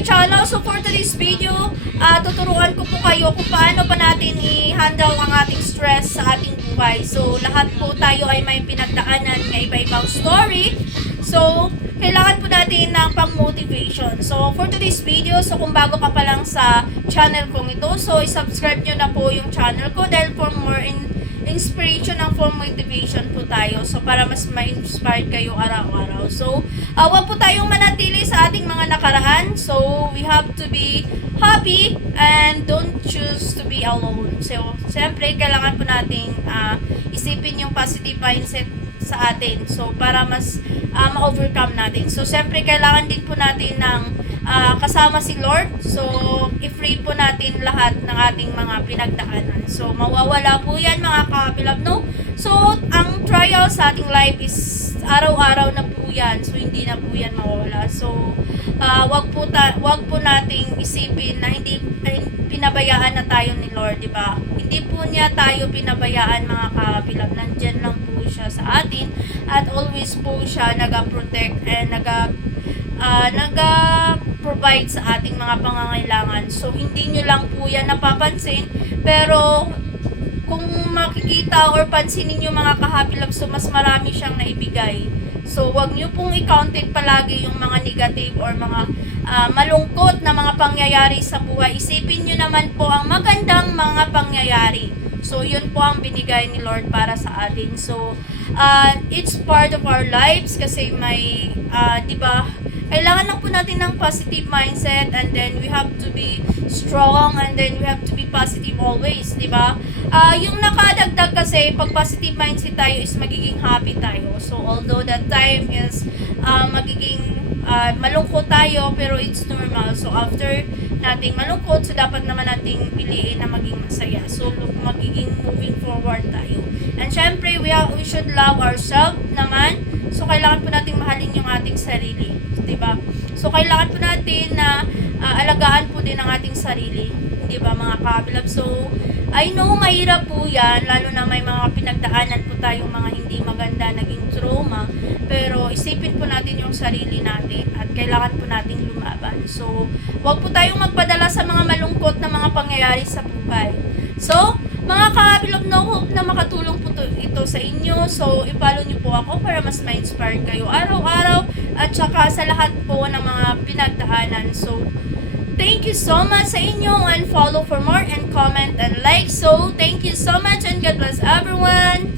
my channel. So for today's video, tuturuan ko po kayo kung paano pa natin i-handle ang ating stress sa ating buhay. So lahat po tayo ay may pinagdaanan ng iba-ibang story. So kailangan po natin ng pang-motivation. So for today's video, so kung bago ka pa lang sa channel kong ito, so i-subscribe nyo na po yung channel ko dahil for more inspiration and for motivation po tayo. So para mas ma-inspired kayo araw-araw. So huwag po tayong manatili sa ating mga nakaraan. So we have to be happy and don't choose to be alone. So siyempre kailangan po nating isipin yung positive mindset sa atin. So para mas ma-overcome natin. So siyempre kailangan din po natin ng kasama si Lord. So i-free po natin lahat ng ating mga pinagdaanan. So mawawala po yan mga ka-beloved, no? So ang trial sa ating life is araw-araw na po yan. So hindi na po yan mawawala. So wag po nating isipin na hindi pinabayaan na tayo ni Lord, di ba? Hindi po niya tayo pinabayaan mga ka-beloved. Nandiyan lang po siya sa atin at always po siya naga-protect and naga-provide sa ating mga pangangailangan. So hindi nyo lang po yan napapansin, pero kung makikita or pansinin nyo mga ka-happy so mas marami siyang naibigay. So wag nyo pong i-counted palagi yung mga negative or mga malungkot na mga pangyayari sa buhay. Isipin nyo naman po ang magandang mga pangyayari. So yun po ang binigay ni Lord para sa atin. So it's part of our lives kasi may di ba, kailangan lang po natin ng positive mindset and then we have to be strong and then we have to be positive always, di ba? Yung nakadagdag kasi pag positive mindset tayo is magiging happy tayo. So although that time is magiging malungkot tayo, pero it's normal. So after nating malungkot, so dapat naman nating piliin na maging masaya. So magiging moving forward tayo. And syempre, we should love ourselves naman. So kailangan po nating mahalin yung ating sarili, 'di ba? So kailangan po natin na alagaan po din ang ating sarili, 'di ba mga ka-beloved? So I know mahirap po 'yan, lalo na may mga pinagdaanan po tayong mga hindi maganda naging trauma, pero isipin po natin yung sarili natin at kailangan po nating lumaban. So wag po tayong magpadala sa mga malungkot na mga pangyayari sa buhay. So mga ka-beloved, no, hope na makatulong po ito sa inyo. So, i-follow nyo po ako para mas ma-inspire kayo araw-araw at saka sa lahat po ng mga pinagdaanan. So, thank you so much sa inyo and follow for more and comment and like. So, thank you so much and God bless everyone.